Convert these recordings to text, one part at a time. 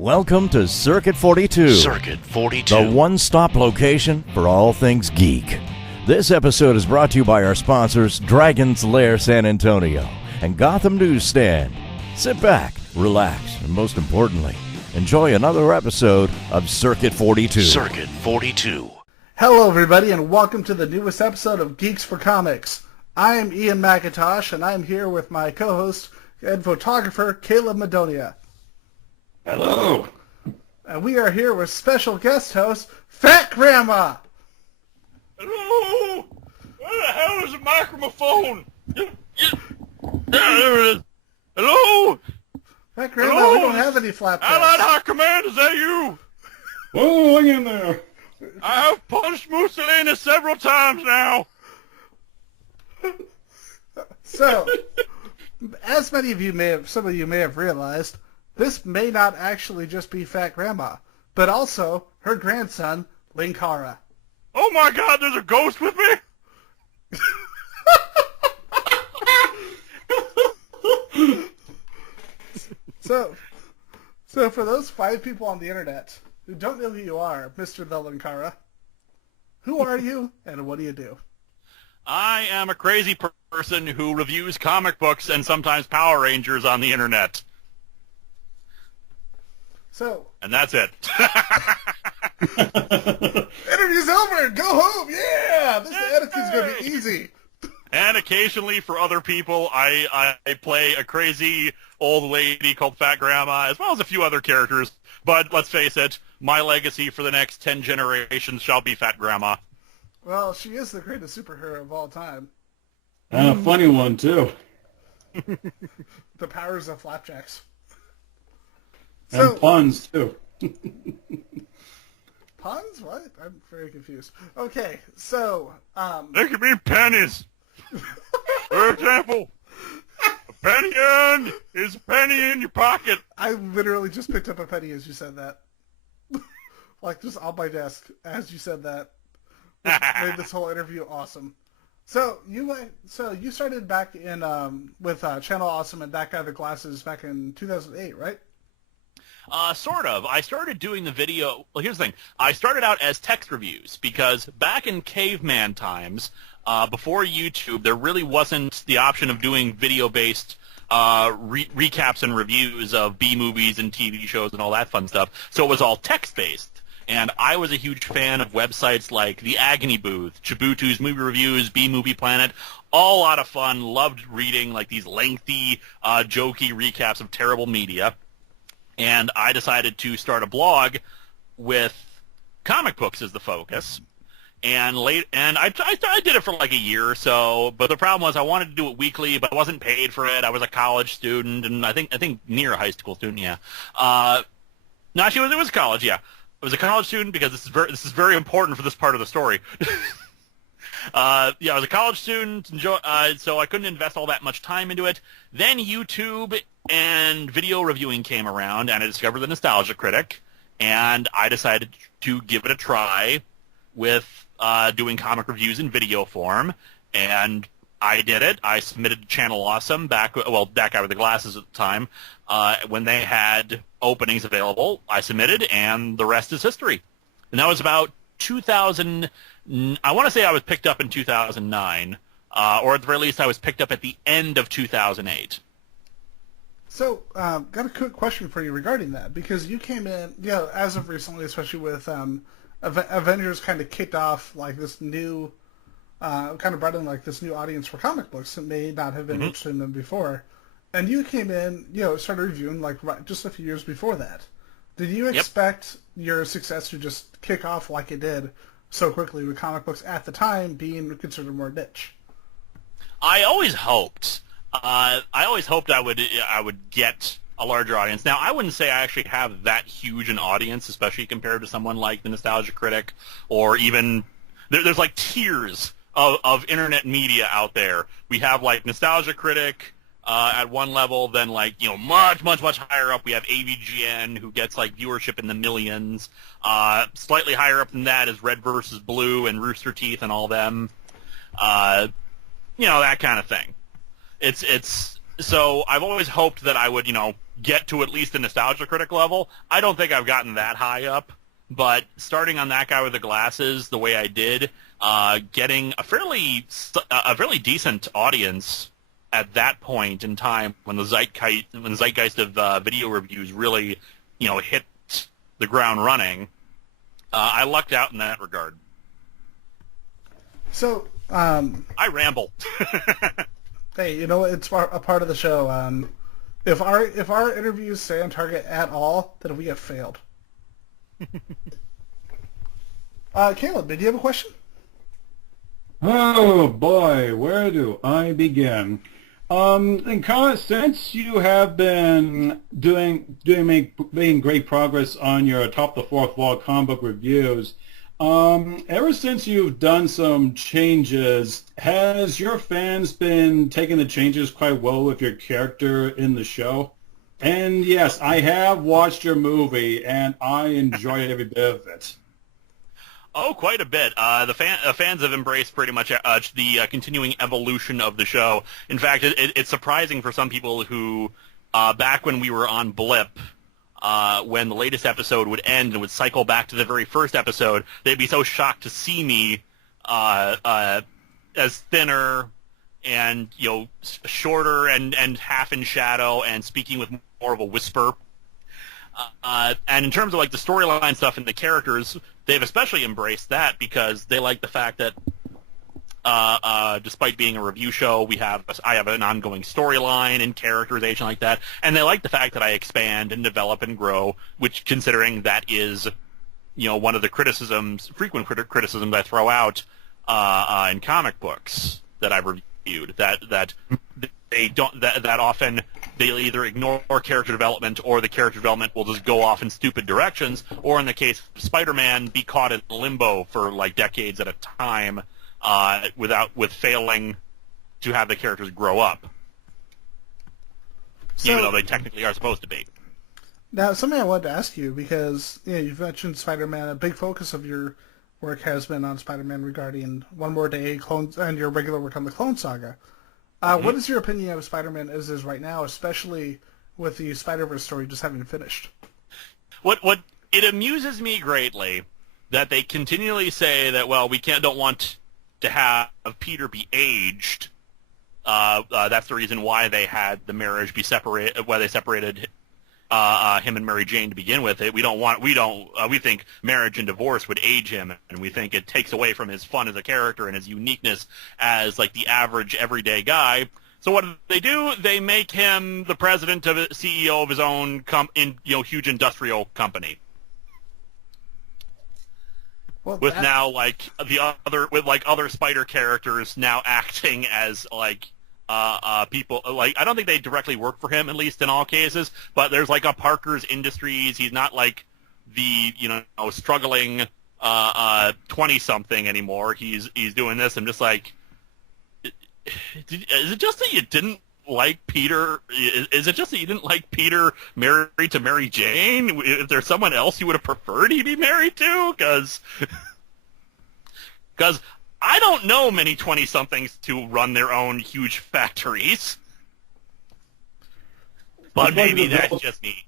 Welcome to Circuit 42. Circuit 42. The one-stop location for all things geek. This episode is brought to you by our sponsors, Dragon's Lair San Antonio and Gotham Newsstand. Sit back, relax, and most importantly, enjoy another episode of Circuit 42. Circuit 42. Hello, everybody, and welcome to the newest episode of Geeks4Comics. I am Ian McIntosh, and I'm here with my co-host and photographer, Caleb Madonia. Hello. And we are here with special guest host, Fat Grandma. Hello. Where the hell is the microphone? There it is. Hello. Fat Grandma, Hello? we don't have any flap tests. Allied High Command, is that you? Oh, hang in there. I have punched Mussolini several times now. So, as some of you may have realized, this may not actually just be Fat Grandma, but also her grandson, Linkara. Oh my God, there's a ghost with me? So for those 5 people on the internet who don't know who you are, Mr. The Linkara, who are you and what do you do? I am a crazy person who reviews comic books and sometimes Power Rangers on the internet. So, And that's it. interview's over. Go home. Yeah, this attitude's gonna be easy. And occasionally, for other people, I play a crazy old lady called Fat Grandma, as well as a few other characters. But let's face it, my legacy for the next 10 generations shall be Fat Grandma. Well, she is the greatest superhero of all time. And a funny one, too. The powers of flapjacks. And puns, too. Puns? What? I'm very confused. Okay, so They could be pennies. For example, a penny earned is a penny in your pocket. I literally just picked up a penny as you said that. Like, just on my desk as you said that. Made this whole interview awesome. So you started back in with Channel Awesome and That Guy with Glasses back in 2008, right? Sort of. I started doing the video. Well, here's the thing. I started out as text reviews because back in caveman times, before YouTube, there really wasn't the option of doing video-based recaps and reviews of B-movies and TV shows and all that fun stuff. So it was all text-based. And I was a huge fan of websites like The Agony Booth, Chibutu's Movie Reviews, B-Movie Planet. All a lot of fun. Loved reading like these lengthy, jokey recaps of terrible media. And I decided to start a blog with comic books as the focus. And I did it for like a year or so, but the problem was I wanted to do it weekly, but I wasn't paid for it. I was a college student, and I think near a high school student, yeah. No, actually, it was college, yeah. I was a college student because this is very important for this part of the story. I was a college student, so I couldn't invest all that much time into it. Then YouTube and video reviewing came around, and I discovered the Nostalgia Critic, and I decided to give it a try with doing comic reviews in video form, and I did it. I submitted to Channel Awesome That Guy with the Glasses at the time, when they had openings available. I submitted, and the rest is history. And that was about 2000. I want to say I was picked up in 2009, or at the very least I was picked up at the end of 2008. So, got a quick question for you regarding that, because you came in, as of recently, especially with Avengers kind of kicked off like this new, kind of brought in like this new audience for comic books that may not have been interested in them before. And you came in, started reviewing like just a few years before that. Did you expect your success to just kick off like it did so quickly with comic books at the time being considered more niche? I always hoped. I would get a larger audience. Now, I wouldn't say I actually have that huge an audience, especially compared to someone like the Nostalgia Critic, or even there's like tiers of internet media out there. We have like Nostalgia Critic at one level, then like much higher up we have AVGN, who gets like viewership in the millions. Slightly higher up than that is Red versus Blue and Rooster Teeth and all them. That kind of thing. It's so I've always hoped that I would get to at least the nostalgia critic level. I don't think I've gotten that high up, but starting on that guy with the glasses the way I did, getting a fairly decent audience at that point in time when the zeitgeist of video reviews really, hit the ground running, I lucked out in that regard. So, I ramble. hey, you know what? It's a part of the show. If our interviews stay on target at all, then we have failed. Caleb, did you have a question? Oh boy, where do I begin? Since you have been making great progress on your top the fourth wall comic book reviews, ever since you've done some changes, has your fans been taking the changes quite well with your character in the show? And yes, I have watched your movie, and I enjoyed every bit of it. Oh, quite a bit. The fans have embraced pretty much the continuing evolution of the show. In fact, it's surprising for some people who, back when we were on Blip, when the latest episode would end and would cycle back to the very first episode, they'd be so shocked to see me as thinner and shorter and half in shadow and speaking with more of a whisper. And in terms of the storyline stuff and the characters, they've especially embraced that because they like the fact that despite being a review show, I have an ongoing storyline and characterization like that, and they like the fact that I expand and develop and grow, which, considering that is, one of the frequent criticisms I throw out in comic books that I've reviewed, that they don't that often they'll either ignore character development or the character development will just go off in stupid directions, or in the case of Spider-Man, be caught in limbo for decades at a time with failing to have the characters grow up, even though they technically are supposed to be. Now, something I wanted to ask you, because you've mentioned Spider-Man. A big focus of your work has been on Spider-Man regarding One More Day, clones, and your regular work on the Clone Saga. What is your opinion of Spider-Man as is right now, especially with the Spider-Verse story just having finished? What it amuses me greatly that they continually say that, well, we don't want to have Peter be aged. That's the reason why they had the marriage be separated. Why they separated him and Mary Jane to begin with. We think marriage and divorce would age him, and we think it takes away from his fun as a character and his uniqueness as the average everyday guy. So what do? They make him the president of CEO of his own huge industrial company. Well, with now other Spider characters now acting as people. I don't think they directly work for him, at least in all cases, but there's a Parker's Industries. He's not the struggling 20-something anymore. He's doing this. I'm just is it just that you didn't like Peter? Is it just that you didn't like Peter married to Mary Jane? Is there someone else you would have preferred he be married to? Because I don't know many 20-somethings to run their own huge factories. But maybe that's just me.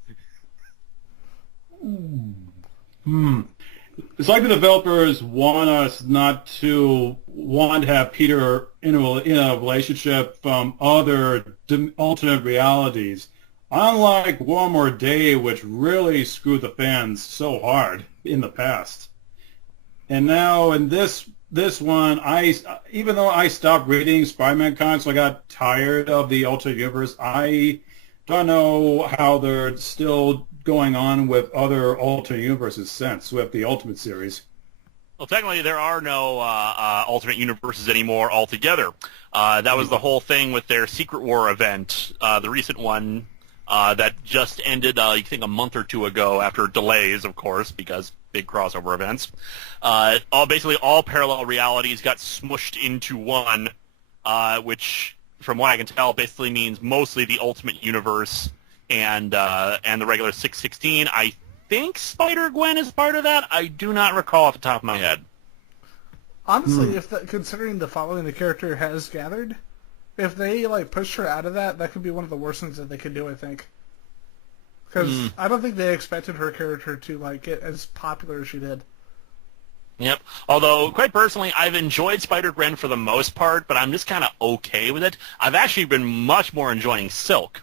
It's like the developers want us not to want to have Peter in a relationship from other alternate realities. Unlike One More Day, which really screwed the fans so hard in the past. And now in this one, even though I stopped reading Spider-Man comics, I got tired of the alternate universe. I don't know how they're still going on with other alternate universes since, with the Ultimate series. Well, technically, there are no alternate universes anymore altogether. That was the whole thing with their Secret War event, the recent one that just ended, I think, a month or two ago after delays, of course, because big crossover events. Basically all parallel realities got smushed into one, which, from what I can tell, basically means mostly the Ultimate Universe and the regular 616. I think Spider-Gwen is part of that. I do not recall off the top of my head. Honestly, considering the following the character has gathered, if they pushed her out of that, that could be one of the worst things that they could do, I think. because I don't think they expected her character to like get as popular as she did. Yep. Although, quite personally, I've enjoyed Spider-Gwen for the most part, but I'm just kind of okay with it. I've actually been much more enjoying Silk.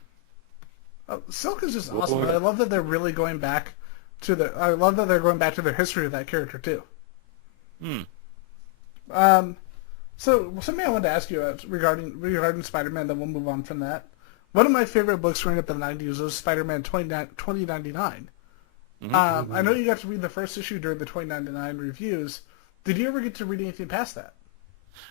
Oh, Silk is just awesome. I love that they're really going back to the. I love that they're going back to the history of that character too. So something I wanted to ask you regarding Spider-Man. Then we'll move on from that. One of my favorite books growing up in the '90s was Spider-Man 2099. I know you got to read the first issue during the 2099 reviews. Did you ever get to read anything past that?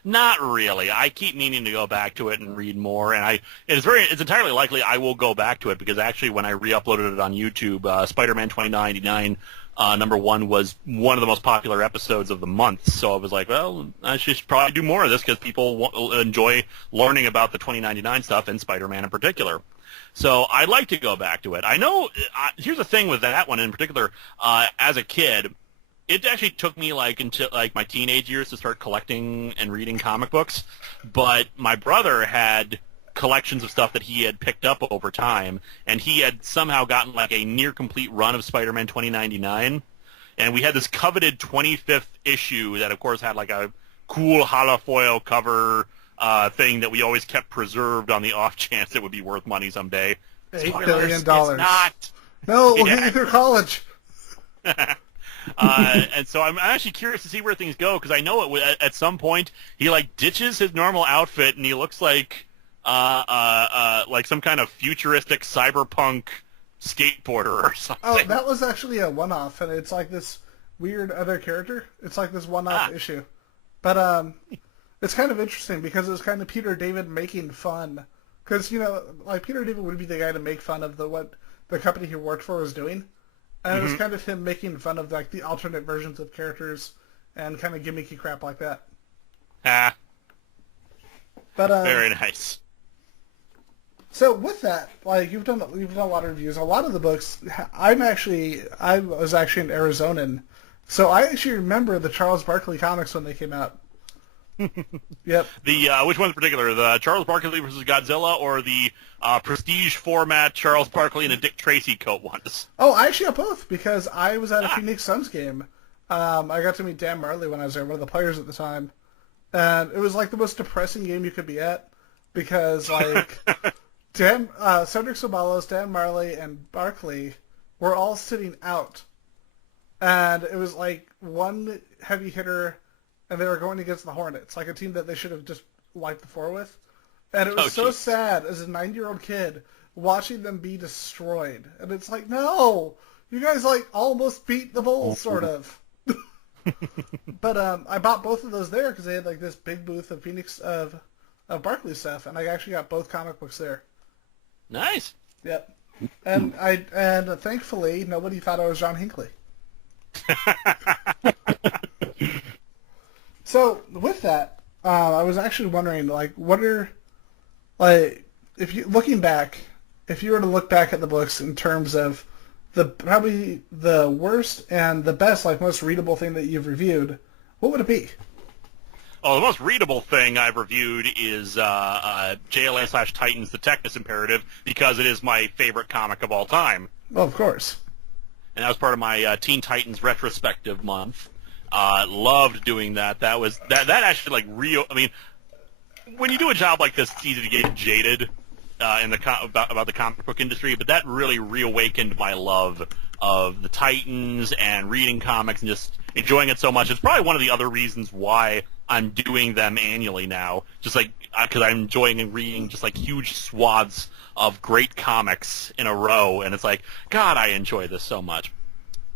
Not really. I keep meaning to go back to it and read more, and it's entirely likely I will go back to it because actually when I re-uploaded it on YouTube, Spider-Man 2099 number 1 was one of the most popular episodes of the month. So I was like, well, I should probably do more of this because people enjoy learning about the 2099 stuff and Spider-Man in particular. So I'd like to go back to it. I know. Here's the thing with that one in particular. As a kid, it actually took me until my teenage years to start collecting and reading comic books. But my brother had collections of stuff that he had picked up over time, and he had somehow gotten like a near complete run of Spider-Man 2099. And we had this coveted 25th issue that, of course, had like a cool holofoil cover. Thing that we always kept preserved on the off chance it would be worth money someday. $8 billion. It's not. No, we'll get you through college. And so I'm actually curious to see where things go because I know at some point he like ditches his normal outfit and he looks like some kind of futuristic cyberpunk skateboarder or something. Oh, that was actually a one-off, and it's like this weird other character. It's like this one-off issue, but it's kind of interesting because it was kind of Peter David making fun. Because, like Peter David would be the guy to make fun of what the company he worked for was doing. And it was kind of him making fun of like the alternate versions of characters and kind of gimmicky crap like that. But very nice. So with that, like you've done a lot of reviews. A lot of the books, I was actually an Arizonan. So I actually remember the Charles Barkley comics when they came out. Yep. The which one in particular? The Charles Barkley versus Godzilla, or the prestige format Charles Barkley and a Dick Tracy coat ones? Oh, I actually have both because I was at a Phoenix Suns game. I got to meet Dan Marley when I was there, one of the players at the time, and it was like the most depressing game you could be at because like Cedric Ceballos, Dan Marley, and Barkley were all sitting out, and it was like one heavy hitter. And they were going against the Hornets, like a team that they should have just wiped the floor with. And it was so sad as a 9-year-old kid watching them be destroyed. And it's like, no, you guys like almost beat the Bulls, sort of. But I bought both of those there because they had like this big booth of of Barkley stuff, and I actually got both comic books there. Nice. Yep. And thankfully nobody thought I was John Hinckley. So with that, I was actually wondering, like, what are, like, if you were to look back at the books in terms of probably the worst and the best, like, most readable thing that you've reviewed, what would it be? Oh, the most readable thing I've reviewed is JLA/Titans: The Technus Imperative because it is my favorite comic of all time. Well, of course. And that was part of my Teen Titans retrospective month. Loved doing that. That actually like real. I mean, when you do a job like this, it's easy to get jaded about the comic book industry, but that really reawakened my love of the Titans and reading comics and just enjoying it so much. It's probably one of the other reasons why I'm doing them annually now, just like because I'm enjoying and reading just like huge swaths of great comics in a row, and it's like, God, I enjoy this so much.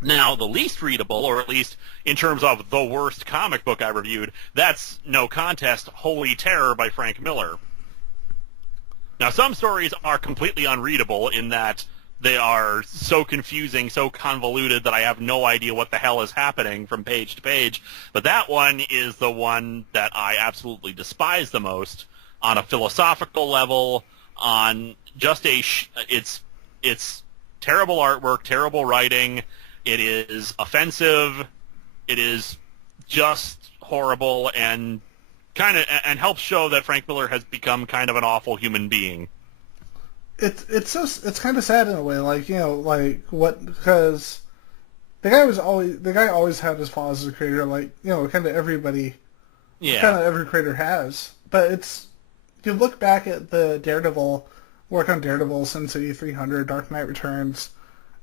Now, the least readable, or at least in terms of the worst comic book I reviewed, that's no contest, Holy Terror by Frank Miller. Now, some stories are completely unreadable in that they are so confusing, so convoluted that I have no idea what the hell is happening from page to page. But that one is the one that I absolutely despise the most on a philosophical level, on just it's terrible artwork, terrible writing. It is offensive. It is just horrible and helps show that Frank Miller has become kind of an awful human being. it's kind of sad in a way, like like what because the guy always had his flaws as a creator, like kind of everybody, kind of every creator has. But you look back at the Daredevil work on Daredevil, Sin City 300, Dark Knight Returns,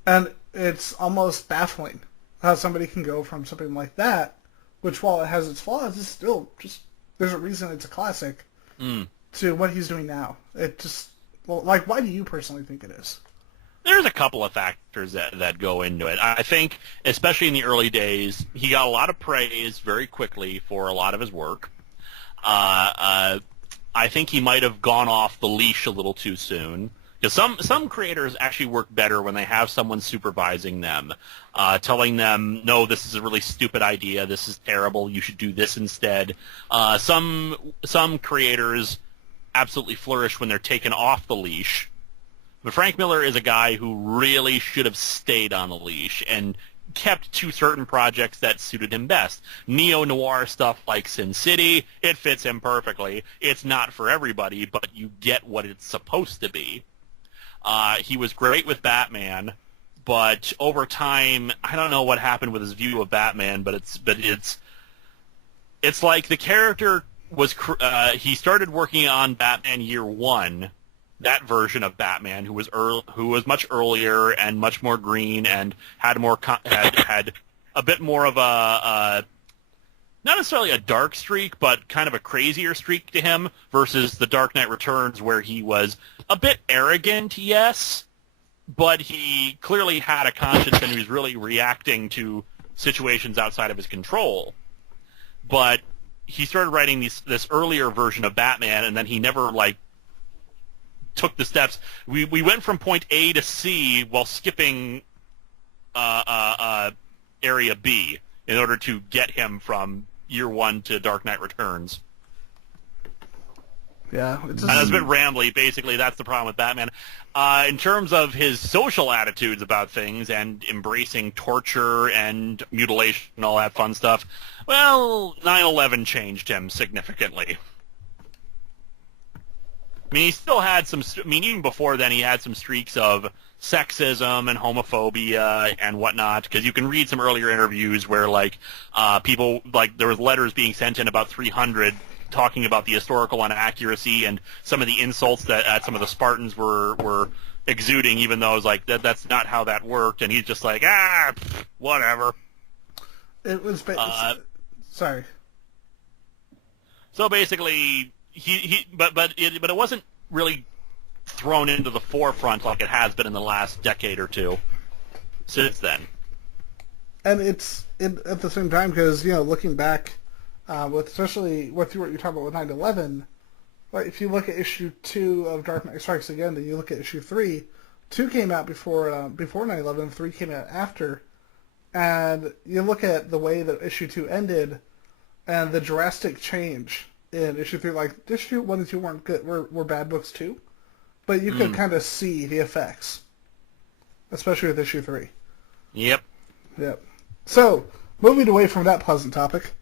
and it's almost baffling how somebody can go from something like that, which while it has its flaws, is still just there's a reason it's a classic, to what he's doing now. It just like why do you personally think it is? There's a couple of factors that go into it. I think, especially in the early days, he got a lot of praise very quickly for a lot of his work. I think he might have gone off the leash a little too soon. Because some creators actually work better when they have someone supervising them, telling them, no, this is a really stupid idea, this is terrible, you should do this instead. Some creators absolutely flourish when they're taken off the leash. But Frank Miller is a guy who really should have stayed on the leash and kept to certain projects that suited him best. Neo-noir stuff like Sin City, it fits him perfectly. It's not for everybody, but you get what it's supposed to be. He was great with Batman, but over time, I don't know what happened with his view of Batman, but it's like the character was he started working on Batman Year One, that version of Batman who was much earlier and much more green and had had a bit more of a not necessarily a dark streak, but kind of a crazier streak to him versus the Dark Knight Returns, where he was a bit arrogant, yes, but he clearly had a conscience and he was really reacting to situations outside of his control. But he started writing this earlier version of Batman, and then he never took the steps. We went from point A to C while skipping area B in order to get him from Year One to Dark Knight Returns. Yeah, and it's a bit rambly. Basically, that's the problem with Batman. In terms of his social attitudes about things and embracing torture and mutilation and all that fun stuff, well, 9/11 changed him significantly. I mean, he still had some. I mean, even before then, he had some streaks of sexism and homophobia and whatnot. Because you can read some earlier interviews where, people there was letters being sent in about 300 talking about the historical inaccuracy and some of the insults that some of the Spartans were exuding, even though it was that's not how that worked. And he's just whatever. It was. Sorry. So basically. But it wasn't really thrown into the forefront like it has been in the last decade or two since then. And it's at the same time because looking back, especially what you're talking about with 9/11, if you look at issue 2 of Dark Knight Strikes Again, then you look at issue 3. 2 came out before 9/11, 3 came out after, and you look at the way that issue 2 ended, and the drastic change. In issue 3, issue 1 and 2 weren't good, were bad books too, but you could kind of see the effects, especially with issue 3. Yep. So, moving away from that pleasant topic,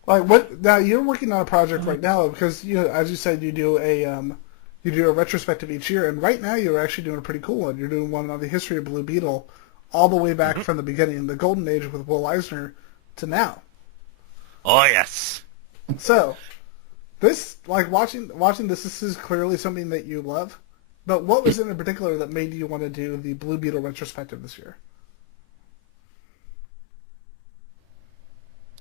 what now? You're working on a project right now because as you said, you do a retrospective each year, and right now you're actually doing a pretty cool one. You're doing one on the history of Blue Beetle, all the way back from the beginning, the golden age with Will Eisner, to now. Oh, yes. So, this, watching this is clearly something that you love, but what was it in particular that made you want to do the Blue Beetle retrospective this year?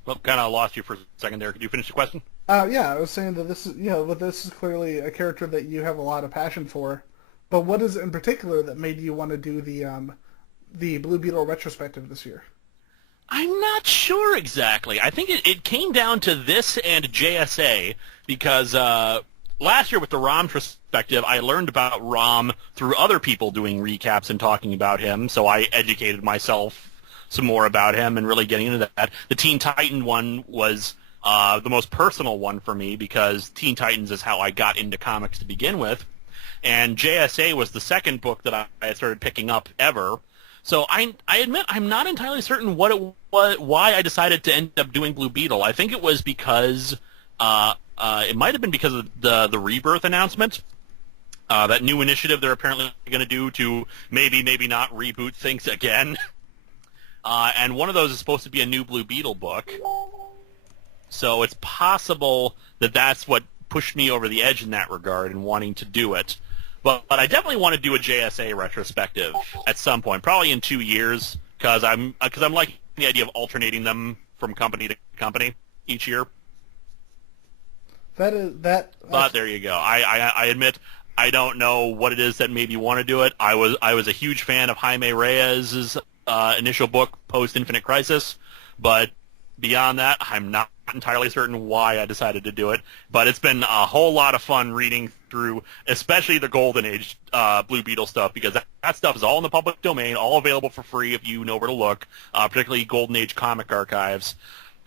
Well, kind of lost you for a second there. Could you finish the question? Yeah, I was saying that this is clearly a character that you have a lot of passion for, but what is it in particular that made you want to do the Blue Beetle retrospective this year? I'm not sure exactly. I think it came down to this and JSA because last year with the Rom perspective, I learned about Rom through other people doing recaps and talking about him, so I educated myself some more about him and really getting into that. The Teen Titan one was the most personal one for me because Teen Titans is how I got into comics to begin with, and JSA was the second book that I started picking up ever. So I admit I'm not entirely certain what it was, why I decided to end up doing Blue Beetle. I think it was because It might have been because of the Rebirth announcement. That new initiative they're apparently going to do to maybe not reboot things again. And one of those is supposed to be a new Blue Beetle book. So it's possible that that's what pushed me over the edge in that regard and wanting to do it. But I definitely want to do a JSA retrospective at some point, probably in 2 years, because I'm liking the idea of alternating them from company to company each year. But there you go. I admit I don't know what it is that made me want to do it. I was a huge fan of Jaime Reyes' initial book, Post Infinite Crisis, but beyond that, I'm not entirely certain why I decided to do it. But it's been a whole lot of fun reading through, especially the Golden Age Blue Beetle stuff, because that stuff is all in the public domain, all available for free if you know where to look, particularly Golden Age comic archives.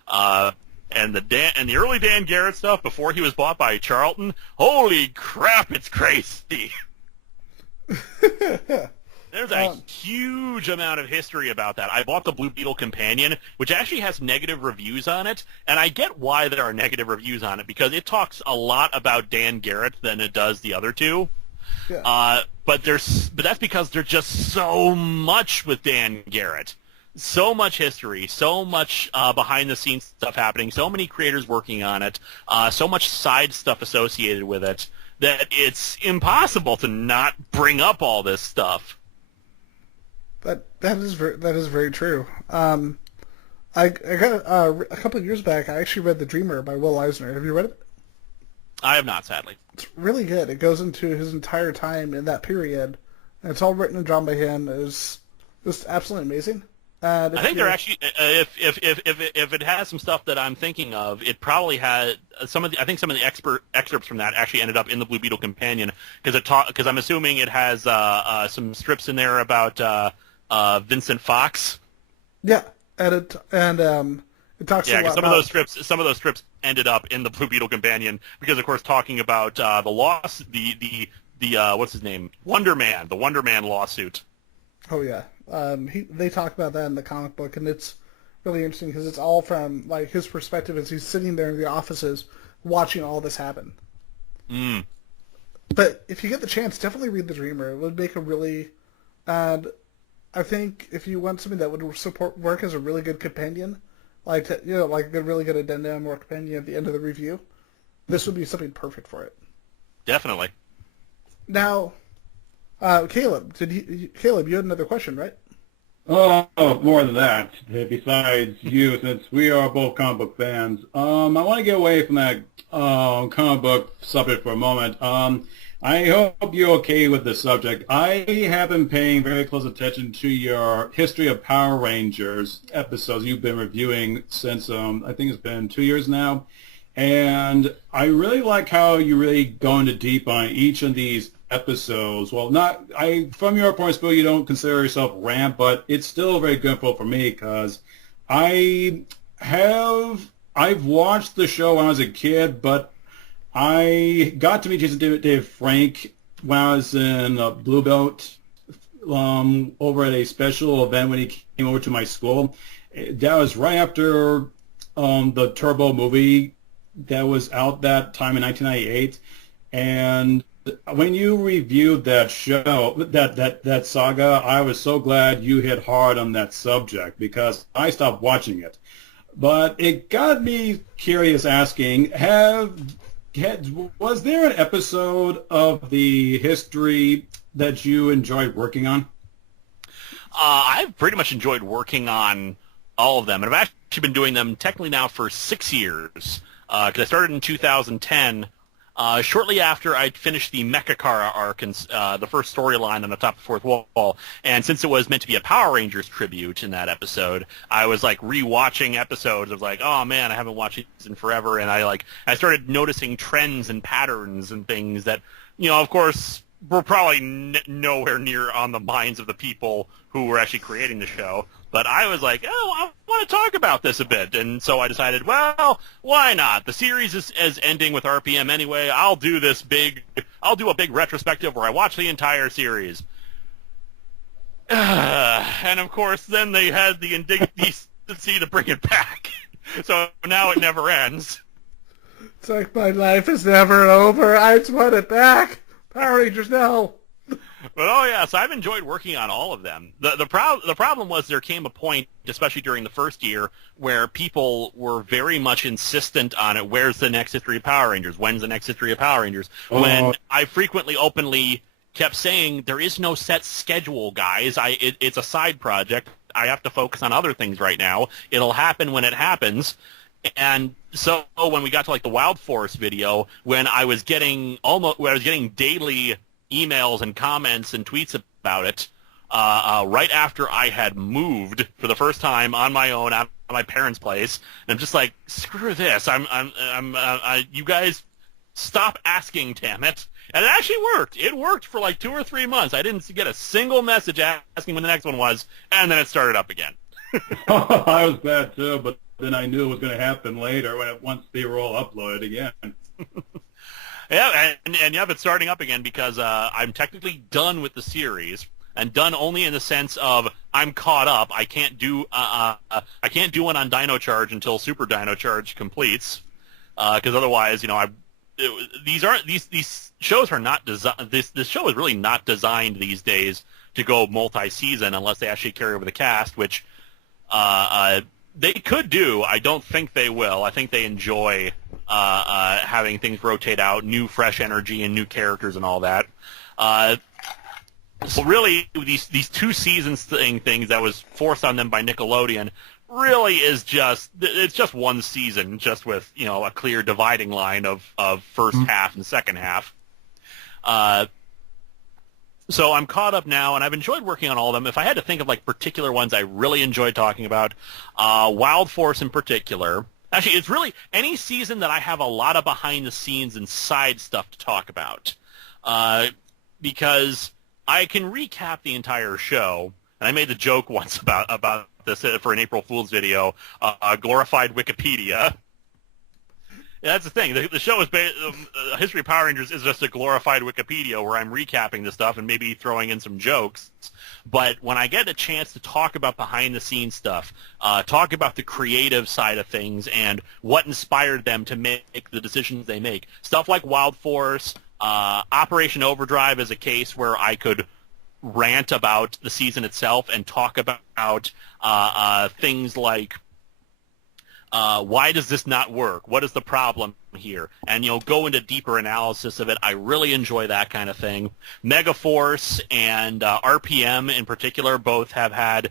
And the early Dan Garrett stuff before he was bought by Charlton, holy crap, it's crazy. There's a huge amount of history about that. I bought the Blue Beetle Companion, which actually has negative reviews on it, and I get why there are negative reviews on it, because it talks a lot about Dan Garrett than it does the other two. Yeah. But that's because there's just so much with Dan Garrett. So much history, so much behind-the-scenes stuff happening, so many creators working on it, so much side stuff associated with it, that it's impossible to not bring up all this stuff. That is very true. I got a couple of years back, I actually read The Dreamer by Will Eisner. Have you read it? I have not, sadly. It's really good. It goes into his entire time in that period, and it's all written and drawn by him. It's just absolutely amazing. I think they're actually, if it has some stuff that I'm thinking of, it probably had some of the excerpts from that actually ended up in the Blue Beetle Companion, because I'm assuming it has some strips in there about Vincent Fox. Yeah, and it talks a lot about some of those strips ended up in the Blue Beetle Companion, because of course talking about the loss, the what's his name, Wonder Man, the Wonder Man lawsuit. Oh yeah. They talk about that in the comic book, and it's really interesting because it's all from like his perspective as he's sitting there in the offices watching all this happen. But if you get the chance, definitely read The Dreamer. It would make a really, and I think if you want something that would work as a really good companion, like a really good addendum or companion at the end of the review, this would be something perfect for it. Definitely. Now. Caleb, you had another question, right? Oh, more than that. Besides you, since we are both comic book fans, I want to get away from that comic book subject for a moment. I hope you're okay with the subject. I have been paying very close attention to your History of Power Rangers episodes you've been reviewing since, I think it's been 2 years now. And I really like how you really go into deep on each of these episodes. Well, from your point of view, you don't consider yourself ramp, but it's still very good for me, because I've watched the show when I was a kid, but I got to meet Jason David Frank when I was in Blue Belt over at a special event when he came over to my school. That was right after the Turbo movie that was out that time in 1998, and when you reviewed that show, that saga, I was so glad you hit hard on that subject, because I stopped watching it. But it got me curious, asking, was there an episode of the history that you enjoyed working on? I've pretty much enjoyed working on all of them, and I've actually been doing them technically now for 6 years, because I started in 2010. Shortly after I'd finished the Mechakara arc and the first storyline on the Top of the Fourth Wall, and since it was meant to be a Power Rangers tribute in that episode, I was like rewatching episodes of like, oh man, I haven't watched these in forever, and I started noticing trends and patterns and things that, of course, were probably nowhere near on the minds of the people who were actually creating the show. But I was like, oh, I want to talk about this a bit. And so I decided, well, why not? The series is ending with RPM anyway. I'll do a big retrospective where I watch the entire series. And of course, then they had the indecency to bring it back. So now it never ends. It's like my life is never over. I just want it back. Power Rangers, no. But oh yeah, so I've enjoyed working on all of them. The problem was there came a point, especially during the first year, where people were very much insistent on it. Where's the next history of Power Rangers? When's the next history of Power Rangers? When I frequently, openly kept saying there is no set schedule, guys. It's a side project. I have to focus on other things right now. It'll happen when it happens. And so when we got to like the Wild Force video, when I was getting daily emails and comments and tweets about it, right after I had moved for the first time on my own out of my parents' place, and I'm just like, screw this! You guys stop asking, damn it! And it actually worked. It worked for like 2 or 3 months. I didn't get a single message asking when the next one was, and then it started up again. I was bad too, but then I knew it was going to happen later once they were all uploaded again. Yeah, and yeah, but starting up again because I'm technically done with the series, and done only in the sense of I'm caught up. I can't do one on Dino Charge until Super Dino Charge completes, because otherwise, these shows are not designed. This show is really not designed these days to go multi-season unless they actually carry over the cast, which they could do. I don't think they will. I think they enjoy having things rotate out, new fresh energy and new characters and all that. So really, these 2 seasons things that was forced on them by Nickelodeon really is just 1 season, just with a clear dividing line of first half and second half. So I'm caught up now, and I've enjoyed working on all of them. If I had to think of like particular ones I really enjoyed talking about, Wild Force in particular. Actually, it's really any season that I have a lot of behind the scenes and side stuff to talk about, because I can recap the entire show. And I made the joke once about this for an April Fool's video, glorified Wikipedia. Yeah, that's the thing. The show is History of Power Rangers is just a glorified Wikipedia where I'm recapping the stuff and maybe throwing in some jokes. But when I get a chance to talk about behind-the-scenes stuff, talk about the creative side of things and what inspired them to make the decisions they make, stuff like Wild Force, Operation Overdrive is a case where I could rant about the season itself and talk about things like why does this not work? What is the problem here? And go into deeper analysis of it. I really enjoy that kind of thing. Megaforce and RPM in particular both have had a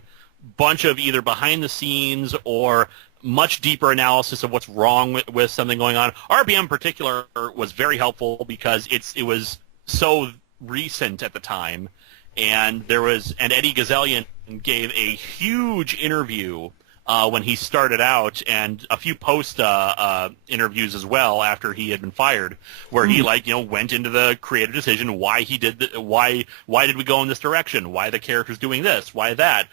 bunch of either behind the scenes or much deeper analysis of what's wrong with something going on. RPM in particular was very helpful because it was so recent at the time, and Eddie Gazelian gave a huge interview when he started out, and a few post interviews as well after he had been fired, where he went into the creative decision, why he did why did we go in this direction, why the character's doing this, why that,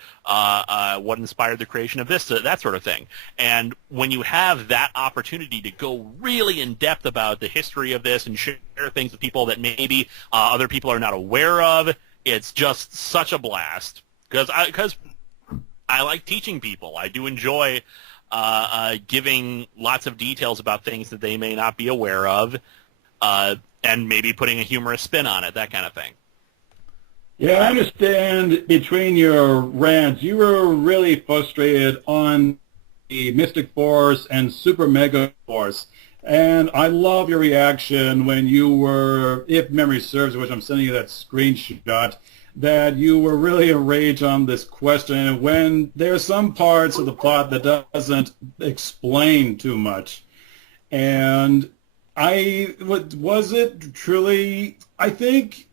what inspired the creation of this, that sort of thing. And when you have that opportunity to go really in depth about the history of this and share things with people that maybe other people are not aware of, it's just such a blast because I like teaching people. I do enjoy giving lots of details about things that they may not be aware of, and maybe putting a humorous spin on it, that kind of thing. Yeah, I understand between your rants, you were really frustrated on the Mystic Force and Super Mega Force. And I love your reaction when you were, if memory serves, which I'm sending you that screenshot, that you were really enraged on this question when there's some parts of the plot that doesn't explain too much. And was it truly, I think,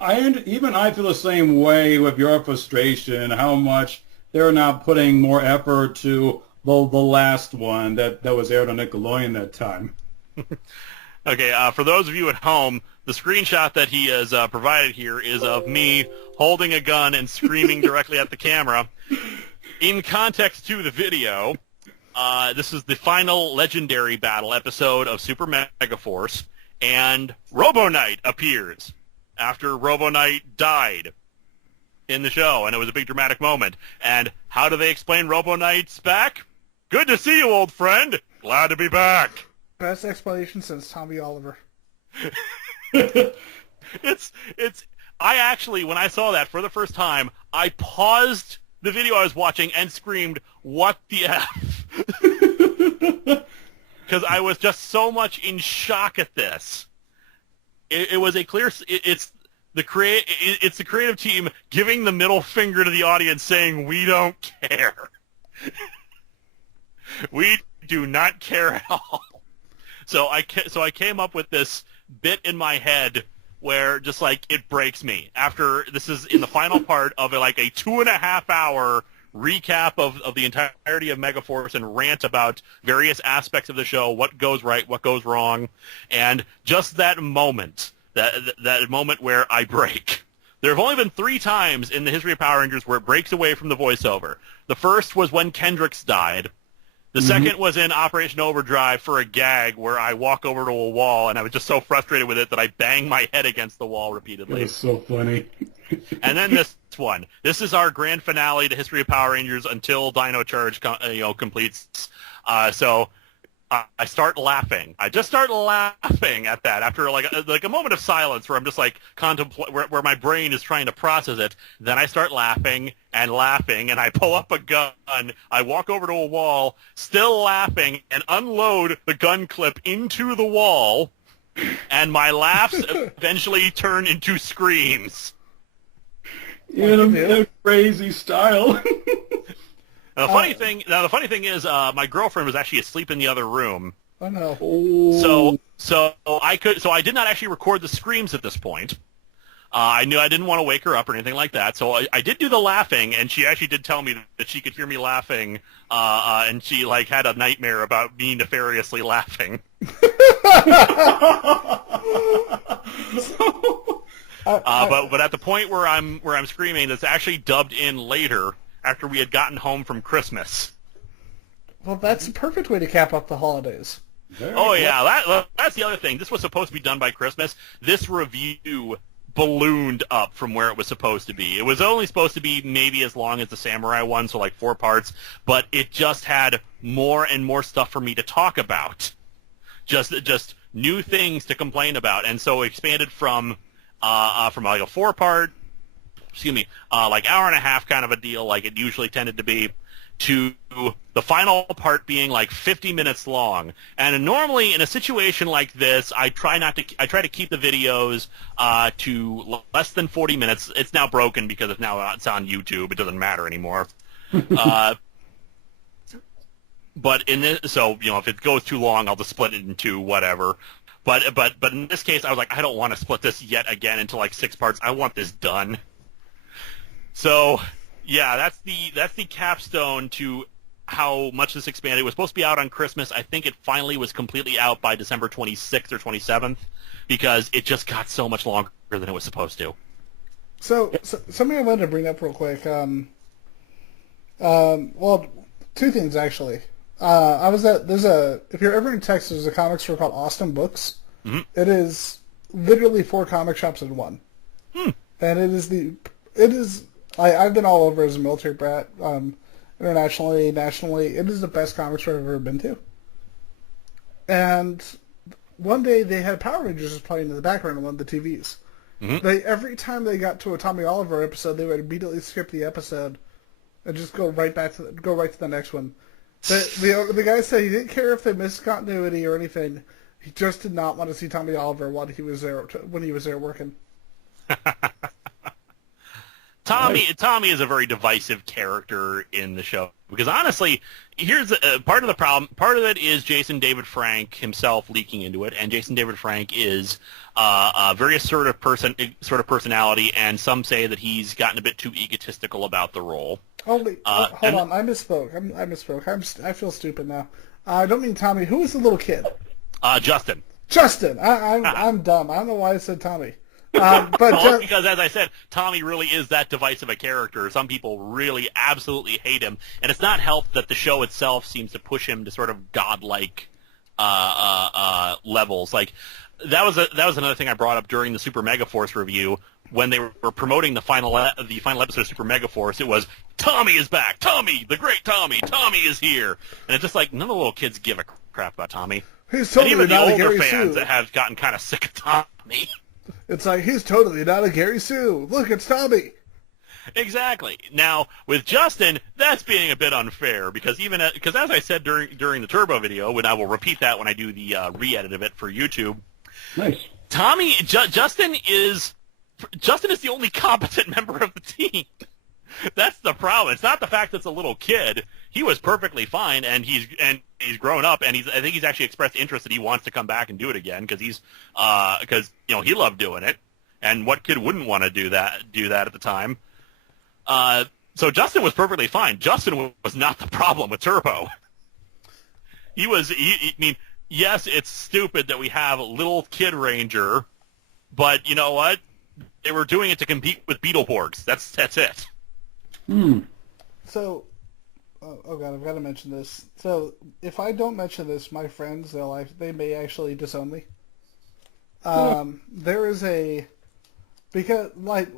even I feel the same way with your frustration, how much they're not putting more effort to the last one that was aired on Nickelodeon that time. Okay, for those of you at home, the screenshot that he has provided here is of me holding a gun and screaming directly at the camera. In context to the video, this is the final legendary battle episode of Super Mega Force, and Robo Knight appears after Robo Knight died in the show, and it was a big dramatic moment. And how do they explain Robo Knight's back? Good to see you, old friend. Glad to be back. Best explanation since Tommy Oliver. It's I actually, when I saw that for the first time, I paused the video I was watching and screamed, "What the F?" Because I was just so much in shock at this. It was a clear. It's the creative team giving the middle finger to the audience, saying, "We don't care. We do not care at all." So I came up with this bit in my head where just like it breaks me. After this is in the final part of a 2.5-hour recap of the entirety of Megaforce and rant about various aspects of the show, what goes right, what goes wrong, and just that moment, that moment where I break. There have only been 3 times in the history of Power Rangers where it breaks away from the voiceover. The first was when Kendricks died. The second was in Operation Overdrive for a gag where I walk over to a wall and I was just so frustrated with it that I bang my head against the wall repeatedly. It was so funny. And then this one. This is our grand finale to History of Power Rangers until Dino Charge completes. So I start laughing. I just start laughing at that after like a moment of silence where I'm just like where my brain is trying to process it. Then I start laughing, and I pull up a gun. I walk over to a wall, still laughing, and unload the gun clip into the wall. And my laughs eventually turn into screams. In a crazy style. The funny thing is, my girlfriend was actually asleep in the other room. Oh no! So I did not actually record the screams at this point. I knew I didn't want to wake her up or anything like that. So I did do the laughing, and she actually did tell me that she could hear me laughing, and she had a nightmare about me nefariously laughing. But at the point where I'm screaming, that's actually dubbed in later, after we had gotten home from Christmas. Well, that's a perfect way to cap off the holidays. Yeah, that's the other thing. This was supposed to be done by Christmas. This review ballooned up from where it was supposed to be. It was only supposed to be maybe as long as the Samurai one, so 4 parts, but it just had more and more stuff for me to talk about. Just new things to complain about, and so it expanded from a 4-part, hour and a half kind of a deal like it usually tended to be, to the final part being 50 minutes long. And normally in a situation like this, I try to keep the videos to less than 40 minutes. It's now broken because it's on YouTube. It doesn't matter anymore. But in this, if it goes too long, I'll just split it into whatever. But in this case, I was I don't want to split this yet again into 6 parts. I want this done. So, yeah, that's the capstone to how much this expanded. It was supposed to be out on Christmas. I think it finally was completely out by December 26th or 27th because it just got so much longer than it was supposed to. So something I wanted to bring up real quick. Well, 2 things actually. If you're ever in Texas, there's a comic store called Austin Books. Mm-hmm. It is literally 4 comic shops in one. And I've been all over as a military brat, internationally, nationally. It is the best comic store I've ever been to. And one day they had Power Rangers playing in the background on one of the TVs. Mm-hmm. Every time they got to a Tommy Oliver episode, they would immediately skip the episode and just go right to the next one. The guy said he didn't care if they missed continuity or anything. He just did not want to see Tommy Oliver when he was there working. Tommy is a very divisive character in the show because honestly, here's part of the problem. Part of it is Jason David Frank himself leaking into it, and Jason David Frank is a very assertive personality, and some say that he's gotten a bit too egotistical about the role. Hold on, I misspoke. I misspoke. I feel stupid now. I don't mean Tommy. Who was the little kid? Justin. Justin. I'm dumb. I don't know why I said Tommy. Because, as I said, Tommy really is that divisive a character. Some people really absolutely hate him, and it's not helped that the show itself seems to push him to sort of godlike levels. That was another thing I brought up during the Super Megaforce review when they were promoting the final episode of Super Megaforce. It was Tommy is back, Tommy, the great Tommy is here, and it's just none of the little kids give a crap about Tommy. He's And totally even the not a older Gary fans Sue. that have gotten kind of sick of Tommy. It's like, he's totally not a Gary Sue. Look, it's Tommy. Exactly. Now, with Justin, that's being a bit unfair because because as I said during the Turbo video, and I will repeat that when I do the re-edit of it for YouTube. Nice. Justin is the only competent member of the team. That's the problem. It's not the fact that it's a little kid. He was perfectly fine, and he's grown up, and I think he's actually expressed interest that he wants to come back and do it again because he loved doing it, and what kid wouldn't want to do that at the time? So Justin was perfectly fine. Justin was not the problem with Turbo. I mean, yes, it's stupid that we have a little kid ranger, but you know what? They were doing it to compete with Beetleborgs. That's it. So, oh god, I've got to mention this. So, if I don't mention this, my friends, they may actually disown me. There is because like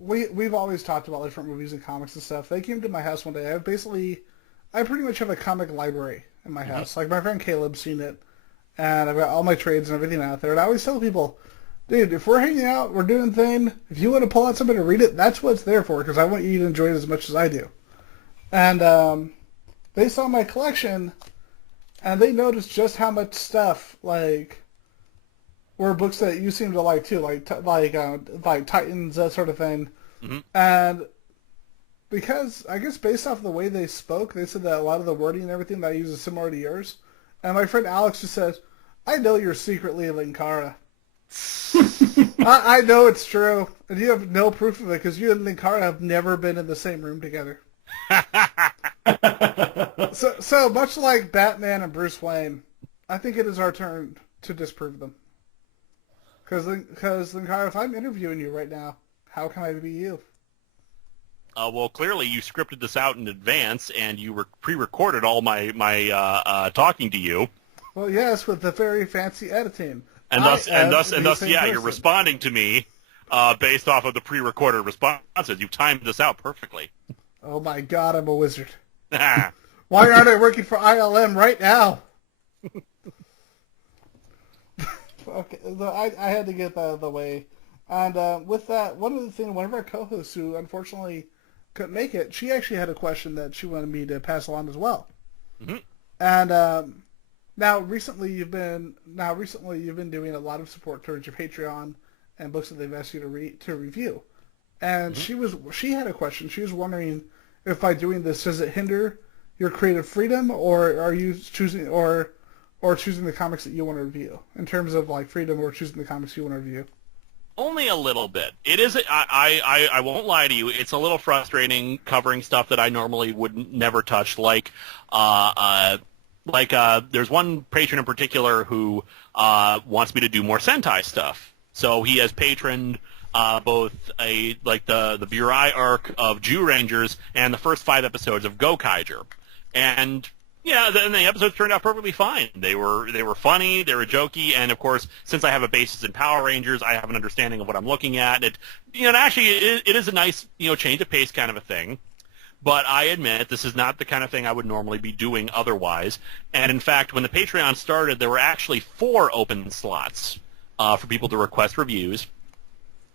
we've always talked about different movies and comics and stuff. They came to my house one day. I pretty much have a comic library in my house. Like my friend Caleb's seen it, and I've got all my trades and everything out there. And I always tell people, dude, if we're hanging out, we're doing a thing, if you want to pull out something to read it, that's what it's there for, because I want you to enjoy it as much as I do. And they saw my collection, and they noticed just how much stuff, like, were books that you seem to like, too, like Titans, that sort of thing. Mm-hmm. And because, I guess based off the way they spoke, they said that a lot of the wording and everything that I use is similar to yours. And my friend Alex just says, I know you're secretly a Linkara. I know it's true, and you have no proof of it because you and Linkara have never been in the same room together. So much like Batman and Bruce Wayne, I think it is our turn to disprove them. Because Linkara, if I'm interviewing you right now, how can I be you? Well, clearly you scripted this out in advance, and you pre-recorded all my talking to you. Well, yes, with the very fancy editing. And thus, yeah, you're responding to me based off of the pre-recorded responses. You timed this out perfectly. Oh my God, I'm a wizard. Why aren't I working for ILM right now? Okay, I had to get that out of the way. And with that, one of our co-hosts who unfortunately couldn't make it, she actually had a question that she wanted me to pass along as well. Mm-hmm. And Now, recently you've been doing a lot of support towards your Patreon and books that they've asked you to review. And she had a question. She was wondering if by doing this, does it hinder your creative freedom, or are you choosing choosing the comics that you want to review in terms of like freedom, or choosing the comics you want to review? Only a little bit. It is. I won't lie to you. It's a little frustrating covering stuff that I normally would never touch, like. There's one patron in particular who wants me to do more Sentai stuff. So he has patroned both the Burai arc of Jew Rangers and the first 5 episodes of Gokaiger. And yeah, the episodes turned out perfectly fine. They were funny, they were jokey, and of course, since I have a basis in Power Rangers, I have an understanding of what I'm looking at. It is a nice change of pace kind of a thing. But I admit this is not the kind of thing I would normally be doing otherwise. And in fact, when the Patreon started, there were actually 4 open slots for people to request reviews.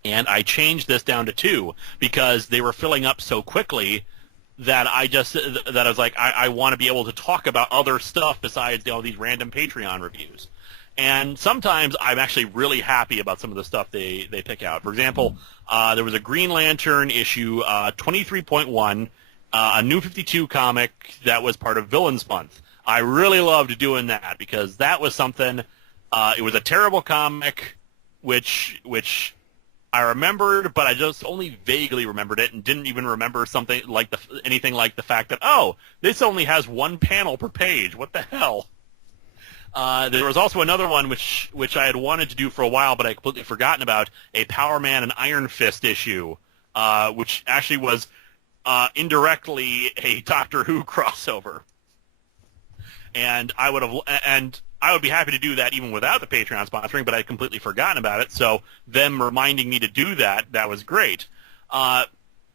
And I changed this down to 2 because they were filling up so quickly that I was like, I want to be able to talk about other stuff besides these random Patreon reviews. And sometimes I'm actually really happy about some of the stuff they pick out. For example, there was a Green Lantern issue 23.1, a New 52 comic that was part of Villains Month. I really loved doing that because that was something. It was a terrible comic, which I remembered, but I just only vaguely remembered it and didn't even remember anything like the fact that this only has 1 panel per page. What the hell? There was also another one which I had wanted to do for a while, but I completely forgotten about, a Power Man and Iron Fist issue, which actually was indirectly a Doctor Who crossover. And I would be happy to do that even without the Patreon sponsoring, but I had completely forgotten about it. So them reminding me to do that was great.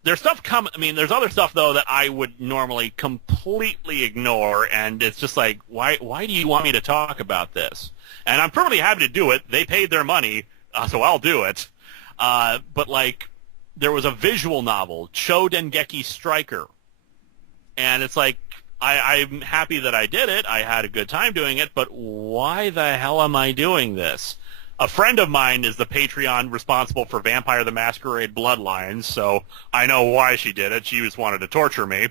there's stuff there's other stuff though that I would normally completely ignore, and it's just like, why do you want me to talk about this? And I'm perfectly happy to do it. They paid their money, so I'll do it. But like, there was a visual novel, Cho Dengeki Striker, and it's like, I'm happy that I did it. I had a good time doing it, but why the hell am I doing this? A friend of mine is the Patreon responsible for Vampire the Masquerade Bloodlines, so I know why she did it. She just wanted to torture me.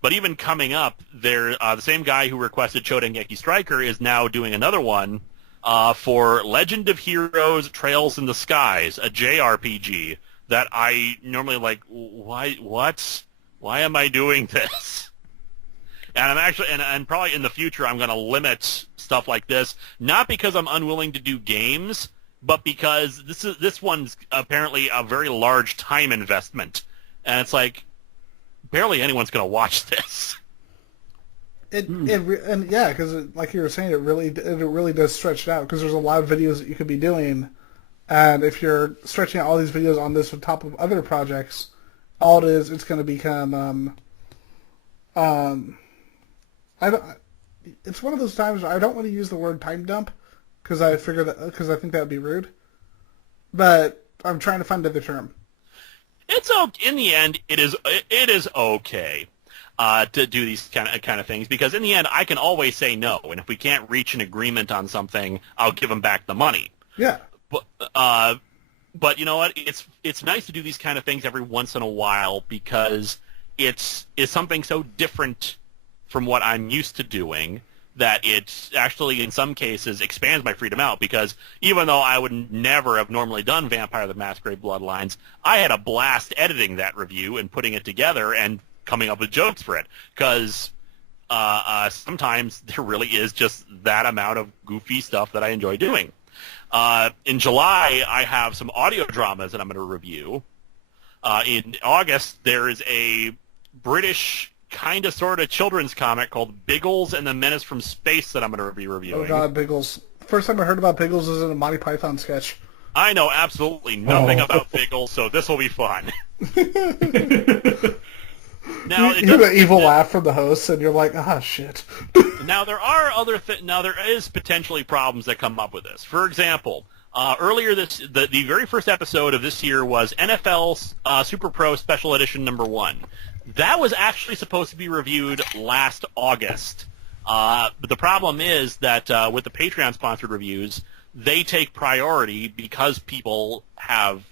But even coming up, the same guy who requested Chodengeki Striker is now doing another one for Legend of Heroes Trails in the Skies, a JRPG that I normally like, why am I doing this? And I'm actually, and probably in the future, I'm going to limit stuff like this, not because I'm unwilling to do games, but because this one's apparently a very large time investment, and it's like, barely anyone's going to watch this. And yeah, because like you were saying, it really does stretch it out, because there's a lot of videos that you could be doing, and if you're stretching out all these videos on this on top of other projects, all it is, it's going to become it's one of those times where I don't want to use the word time dump because I think that would be rude, but I'm trying to find another term. It's okay. In the end, it is okay to do these kind of things, because in the end, I can always say no, and if we can't reach an agreement on something, I'll give them back the money. Yeah. But you know what? It's nice to do these kind of things every once in a while, because it's something so different from what I'm used to doing that it actually, in some cases, expands my freedom out, because even though I would never have normally done Vampire the Masquerade Bloodlines, I had a blast editing that review and putting it together and coming up with jokes for it, because sometimes there really is just that amount of goofy stuff that I enjoy doing. In July, I have some audio dramas that I'm going to review. In August, there is a British kind of sort of children's comic called Biggles and the Menace from Space that I'm going to be reviewing. Oh god, Biggles. First time I heard about Biggles is in a Monty Python sketch. I know absolutely nothing about Biggles, so this will be fun. Now, you hear the evil laugh from the host, and you're like, shit. Now, there is potentially problems that come up with this. For example, earlier the very first episode of this year was NFL Super Pro Special Edition number 1. That was actually supposed to be reviewed last August. But the problem is that with the Patreon-sponsored reviews, they take priority because people have,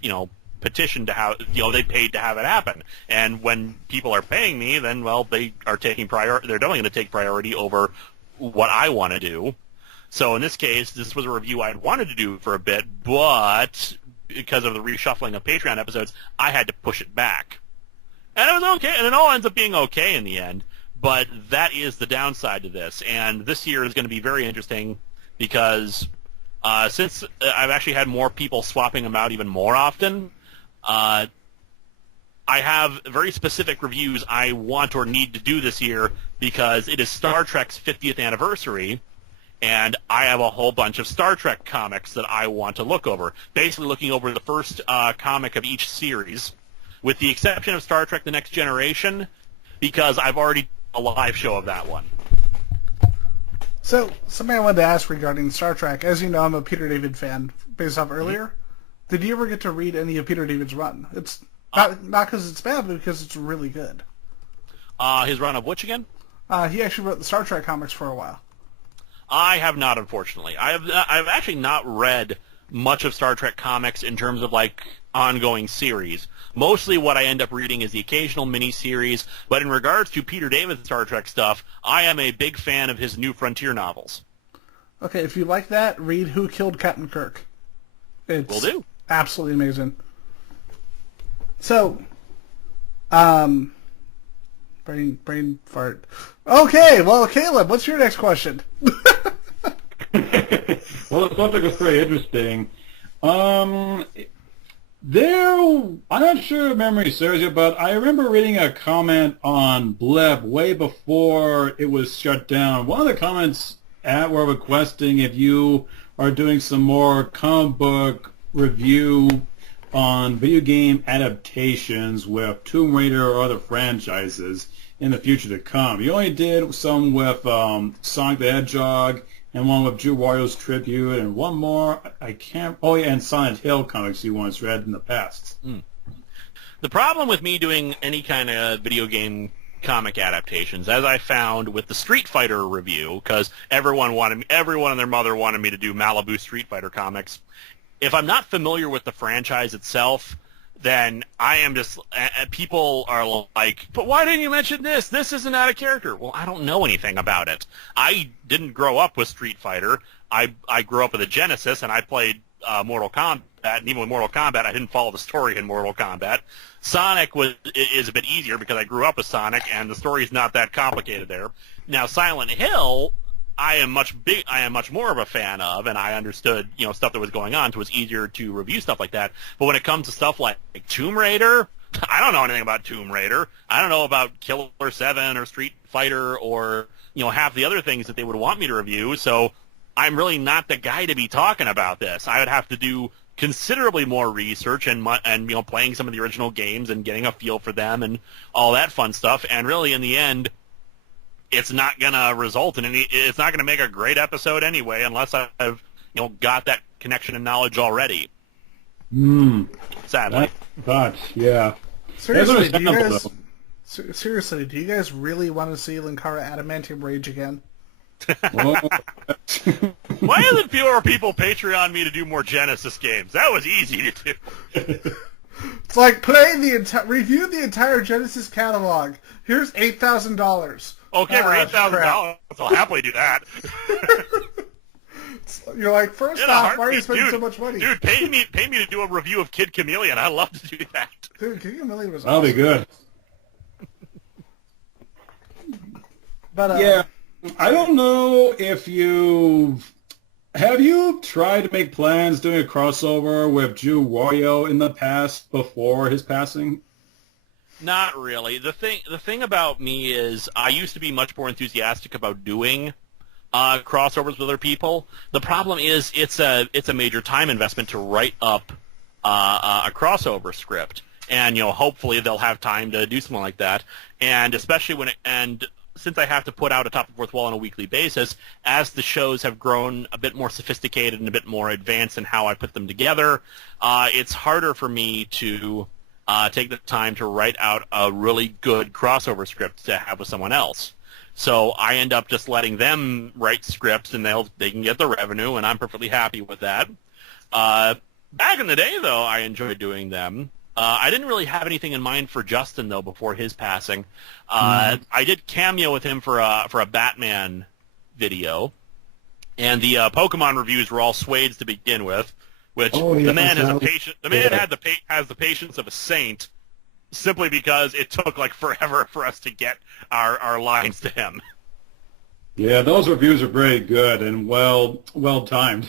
petitioned to have, they paid to have it happen. And when people are paying me, then, well, they are taking priority. They're definitely going to take priority over what I want to do. So in this case, this was a review I had wanted to do for a bit, but because of the reshuffling of Patreon episodes, I had to push it back. And it was okay, and it all ends up being okay in the end, but that is the downside to this. And this year is going to be very interesting because since I've actually had more people swapping them out even more often, I have very specific reviews I want or need to do this year because it is Star Trek's 50th anniversary, and I have a whole bunch of Star Trek comics that I want to look over. Basically looking over the first comic of each series, with the exception of Star Trek The Next Generation, because I've already done a live show of that one. So, something I wanted to ask regarding Star Trek. As you know, I'm a Peter David fan, based off earlier. Mm-hmm. Did you ever get to read any of Peter David's run? It's not because it's bad, but because it's really good. His run of which again? He actually wrote the Star Trek comics for a while. I have not, unfortunately. I've actually not read much of Star Trek comics in terms of, ongoing series. Mostly what I end up reading is the occasional miniseries, but in regards to Peter David's Star Trek stuff, I am a big fan of his New Frontier novels. Okay, if you like that, read Who Killed Captain Kirk. Will do. Absolutely amazing. So, brain fart. Okay, well, Caleb, what's your next question? Well, the subject is very interesting. I'm not sure if memory serves you, but I remember reading a comment on Bleb way before it was shut down. One of the comments were requesting if you are doing some more comic book review on video game adaptations with Tomb Raider or other franchises in the future to come. You only did some with Sonic the Hedgehog and one with Drew Wario's tribute and one more. I can't. Oh yeah, and Silent Hill comics you once read in the past. The problem with me doing any kind of video game comic adaptations, as I found with the Street Fighter review, because everyone and their mother wanted me to do Malibu Street Fighter comics. If I'm not familiar with the franchise itself, then I am just people are like, but why didn't you mention this? This isn't out of character. Well, I don't know anything about it. I didn't grow up with Street Fighter. I grew up with a Genesis, and I played Mortal Kombat, and even with Mortal Kombat, I didn't follow the story in Mortal Kombat. Sonic is a bit easier because I grew up with Sonic, and the story's not that complicated there. Now, Silent Hill, I am much more of a fan of, and I understood stuff that was going on, so it was easier to review stuff like that. But when it comes to stuff like Tomb Raider, I don't know anything about Tomb Raider. I don't know about Killer 7 or Street Fighter or half the other things that they would want me to review. So I'm really not the guy to be talking about this. I would have to do considerably more research and playing some of the original games and getting a feel for them and all that fun stuff. And really, in the end, it's not gonna result in any. It's not gonna make a great episode anyway, unless I've got that connection and knowledge already. Sadly, But yeah. Seriously, do you guys really want to see Linkara Adamantium Rage again? Why isn't fewer people Patreon me to do more Genesis games? That was easy to do. It's like review the entire Genesis catalog. Here's $8,000. Okay, for $8,000, I'll happily do that. You're like, first off, why are you spending so much money? Dude, pay me to do a review of Kid Chameleon. I'd love to do that. Dude, Kid Chameleon was That'll awesome. be good. But yeah, I don't know if have you tried to make plans doing a crossover with Drew Wario in the past before his passing? Not really. The thing about me is I used to be much more enthusiastic about doing crossovers with other people. The problem is it's a major time investment to write up a crossover script, and hopefully they'll have time to do something like that. And especially since I have to put out a Top of Fourth Wall on a weekly basis, as the shows have grown a bit more sophisticated and a bit more advanced in how I put them together, it's harder for me to take the time to write out a really good crossover script to have with someone else. So I end up just letting them write scripts, and they can get the revenue, and I'm perfectly happy with that. Back in the day, though, I enjoyed doing them. I didn't really have anything in mind for Justin, though, before his passing. I did cameo with him for a Batman video, and the Pokemon reviews were all Swades to begin with, which the man has the patience of a saint, simply because it took like forever for us to get our lines to him. Yeah, those reviews are very good and well timed.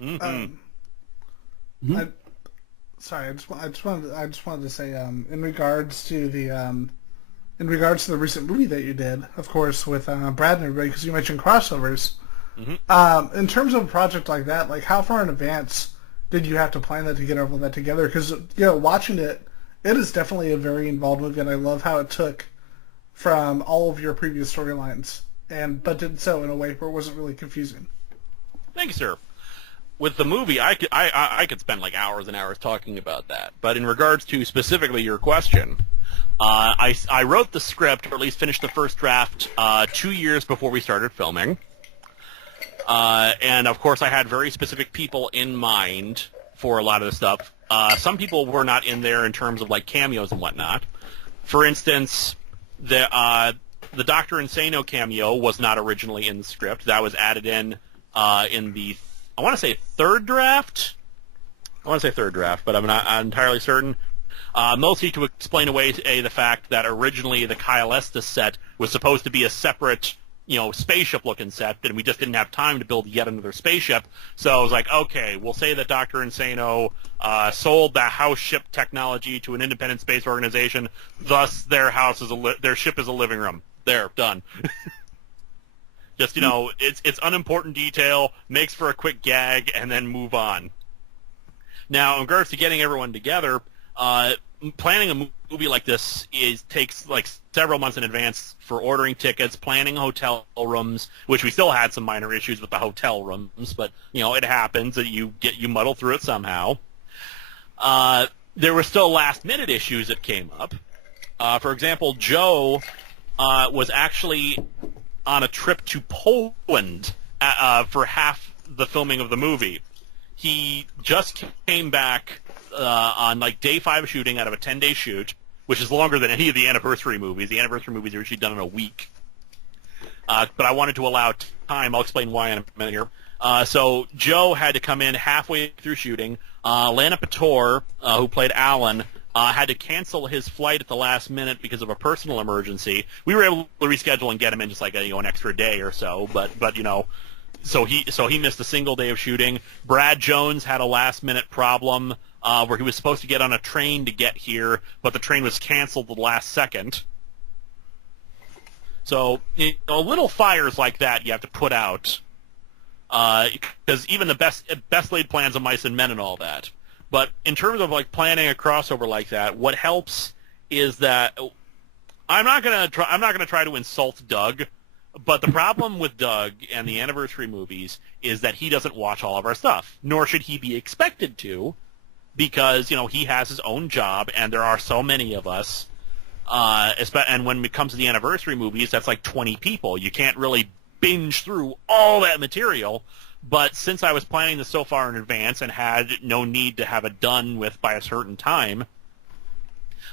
I just wanted to say in regards to the recent movie that you did, of course, with Brad and everybody, because you mentioned crossovers. In terms of a project like that, like how far in advance did you have to plan that to get all that together? Because watching it is definitely a very involved movie, and I love how it took from all of your previous storylines, but did so in a way where it wasn't really confusing. Thank you, sir. With the movie, I could spend like hours and hours talking about that. But in regards to specifically your question, I wrote the script, or at least finished the first draft, 2 years before we started filming. And of course, I had very specific people in mind for a lot of the stuff. Some people were not in there in terms of like cameos and whatnot. For instance, the Dr. Insano cameo was not originally in the script. That was added in the I want to say third draft, but I'm not entirely certain. Mostly to explain away the fact that originally the Kyle Estes set was supposed to be a separate, spaceship-looking set, and we just didn't have time to build yet another spaceship. So I was like, okay, we'll say that Dr. Insano sold the house ship technology to an independent space organization. Thus, their ship is a living room. There, done. Just, it's unimportant detail, makes for a quick gag, and then move on. Now, in regards to getting everyone together, planning a movie like this takes like several months in advance for ordering tickets, planning hotel rooms, which we still had some minor issues with the hotel rooms, but it happens that you muddle through it somehow. There were still last-minute issues that came up. For example, Joe was actually on a trip to Poland for half the filming of the movie. He just came back on like day 5 of shooting out of a 10-day shoot, which is longer than any of the anniversary movies. The anniversary movies are usually done in a week. But I wanted to allow time. I'll explain why in a minute here. So Joe had to come in halfway through shooting. Lana Pator, who played Alan, had to cancel his flight at the last minute because of a personal emergency. We were able to reschedule and get him in just like an extra day or so, but so he missed a single day of shooting. Brad Jones had a last minute problem where he was supposed to get on a train to get here, but the train was canceled at the last second. So little fires like that you have to put out, because even the best laid plans of mice and men and all that. But in terms of like planning a crossover like that, what helps is that I'm not gonna try to insult Doug, but the problem with Doug and the anniversary movies is that he doesn't watch all of our stuff, nor should he be expected to, because he has his own job and there are so many of us. And when it comes to the anniversary movies, that's like 20 people. You can't really binge through all that material. But since I was planning this so far in advance and had no need to have it done with by a certain time,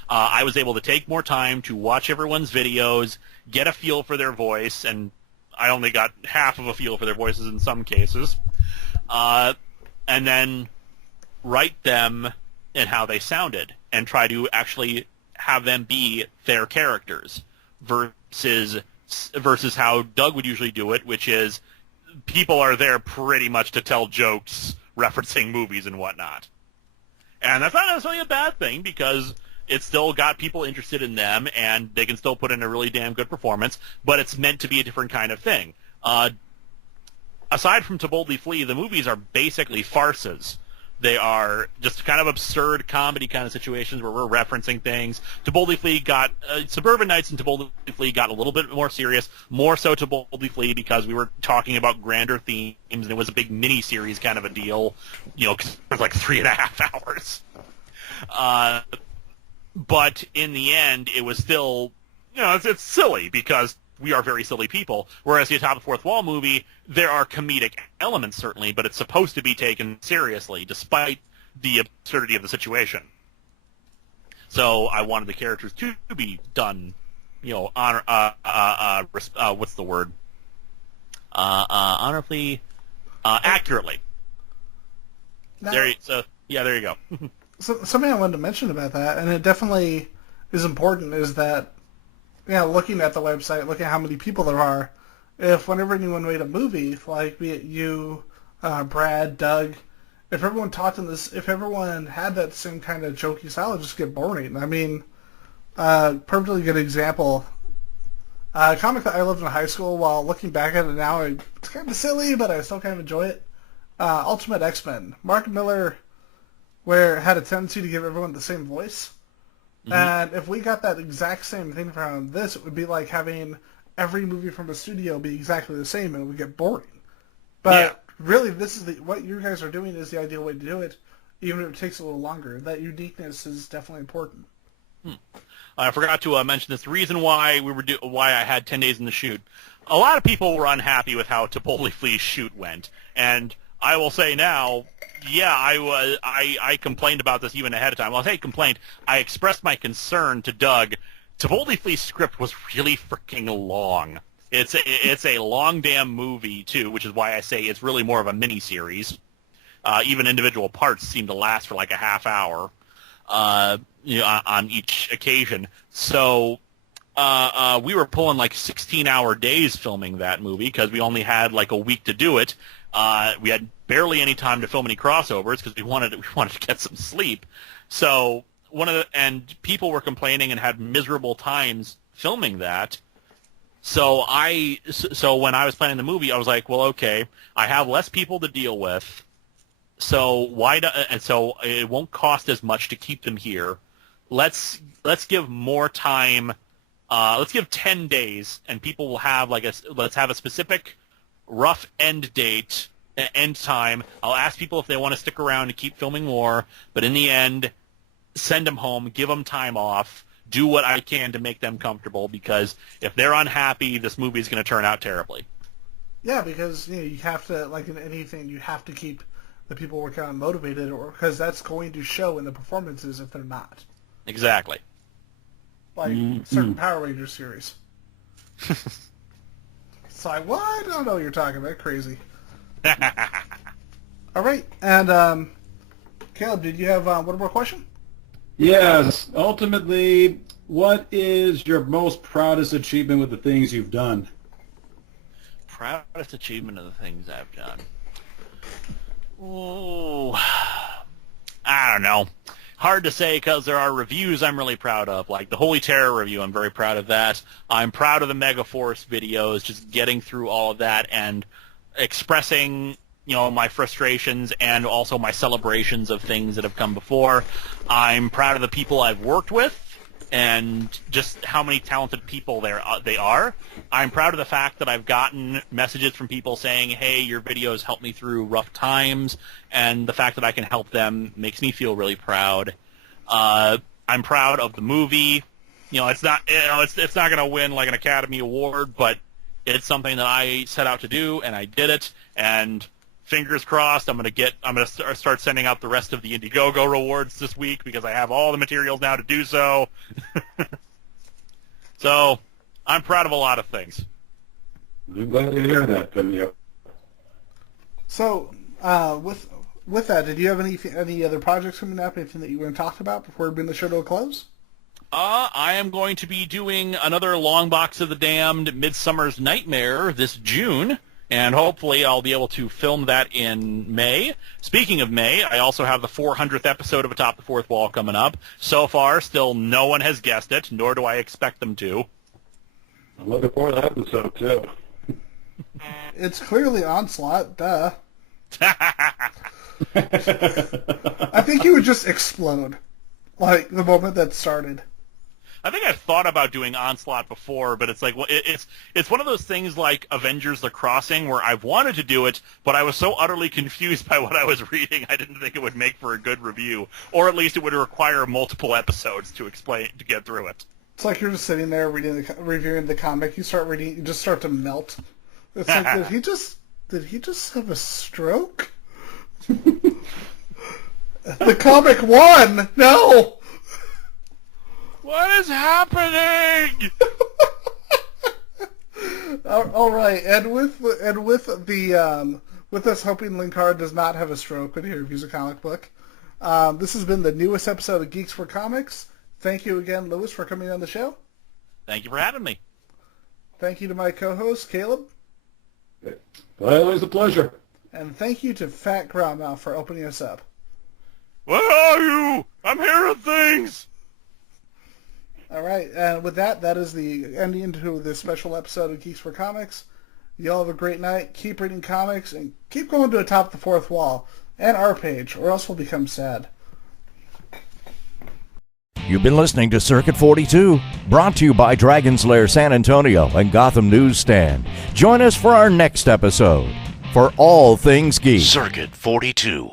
I was able to take more time to watch everyone's videos, get a feel for their voice, and I only got half of a feel for their voices in some cases, and then write them and how they sounded and try to actually have them be their characters versus how Doug would usually do it, which is people are there pretty much to tell jokes referencing movies and whatnot. And that's not necessarily a bad thing, because it's still got people interested in them and they can still put in a really damn good performance, but it's meant to be a different kind of thing. Aside from To Boldly Flee, the movies are basically farces. They are just kind of absurd comedy kind of situations where we're referencing things. To Boldly Flee got Suburban Nights and To Boldly Flee got a little bit more serious, more so To Boldly Flee because we were talking about grander themes and it was a big mini-series kind of a deal, 'cause it was like 3.5 hours. But in the end, it was still, it's silly because we are very silly people. Whereas the Atop the Fourth Wall movie, there are comedic elements certainly, but it's supposed to be taken seriously despite the absurdity of the situation. So I wanted the characters to be done, what's the word? Honorably, accurately. Now, there you go. So, something I wanted to mention about that, and it definitely is important, is that looking at the website, looking at how many people there are, if whenever anyone made a movie, like be it you, Brad, Doug, if everyone talked in this, if everyone had that same kind of jokey style, it'd just get boring. I mean, perfectly good example. A comic that I loved in high school, while looking back at it now, it's kind of silly, but I still kind of enjoy it. Ultimate X-Men. Mark Miller had a tendency to give everyone the same voice. Mm-hmm. And if we got that exact same thing from this, it would be like having every movie from a studio be exactly the same, and it would get boring. But really, this is what you guys are doing is the ideal way to do it, even if it takes a little longer. That uniqueness is definitely important. I forgot to mention this. The reason why why I had 10 days in the shoot, a lot of people were unhappy with how To Boldly Flee's shoot went, and I will say now, I complained about this even ahead of time. Well, I say complained. I expressed my concern to Doug. To Boldly Flee's script was really freaking long. It's a long damn movie too, which is why I say it's really more of a mini-series. Even individual parts seem to last for like a half hour, on each occasion. So we were pulling like 16-hour days filming that movie because we only had like a week to do it. We had barely any time to film any crossovers because we wanted to get some sleep. So and people were complaining and had miserable times filming that. So when I was planning the movie, I was like, well, okay, I have less people to deal with. So and so it won't cost as much to keep them here. Let's give more time. Let's give 10 days, and people will have let's have a specific rough end date, end time. I'll ask people if they want to stick around to keep filming more, but in the end, send them home, give them time off, do what I can to make them comfortable, because if they're unhappy, this movie is going to turn out terribly. Yeah, because you have to, like in anything, you have to keep the people working on motivated, or because that's going to show in the performances if they're not. Exactly. Like certain Power Rangers series. It's like, what? I don't know what you're talking about. Crazy. All right, and Caleb, did you have one more question? Yes. Ultimately, what is your most proudest achievement with the things you've done? Proudest achievement of the things I've done. Oh, I don't know. Hard to say because there are reviews I'm really proud of, like the Holy Terror review. I'm very proud of that. I'm proud of the Megaforce videos, just getting through all of that and expressing, my frustrations and also my celebrations of things that have come before. I'm proud of the people I've worked with and just how many talented people they are. I'm proud of the fact that I've gotten messages from people saying, hey, your videos helped me through rough times, and the fact that I can help them makes me feel really proud. I'm proud of the movie. It's not it's not going to win like an Academy Award, but it's something that I set out to do, and I did it, and fingers crossed, I'm gonna start sending out the rest of the Indiegogo rewards this week because I have all the materials now to do so. So I'm proud of a lot of things. I'm glad to hear that from you. So with that, did you have any other projects coming up? Anything that you want to talk about before we bring the show to a close? I am going to be doing another Long Box of the Damned Midsummer's Nightmare this June. And hopefully I'll be able to film that in May. Speaking of May, I also have the 400th episode of Atop the Fourth Wall coming up. So far, still no one has guessed it, nor do I expect them to. I'm looking forward to that episode, too. It's clearly Onslaught, duh. I think you would just explode, like, the moment that started. I think I've thought about doing Onslaught before, but it's like it's one of those things like Avengers: The Crossing, where I've wanted to do it, but I was so utterly confused by what I was reading, I didn't think it would make for a good review, or at least it would require multiple episodes to get through it. It's like you're just sitting there reviewing the comic. You start reading, you just start to melt. It's like, did he just have a stroke? The comic won. No. What is happening? All right, and with us hoping Linkara does not have a stroke when he reviews a comic book, this has been the newest episode of Geeks4Comics. Thank you again, Louis, for coming on the show. Thank you for having me. Thank you to my co-host, Caleb. Well, always a pleasure. And thank you to Fat Grandma for opening us up. Where are you? I'm hearing things. All right, and with that is the ending to this special episode of Geeks4Comics. Y'all have a great night. Keep reading comics and keep going to Atop the Fourth Wall and our page, or else we'll become sad. You've been listening to Circuit 42, brought to you by Dragon's Lair San Antonio and Gotham Newsstand. Join us for our next episode. For all things geek. Circuit 42.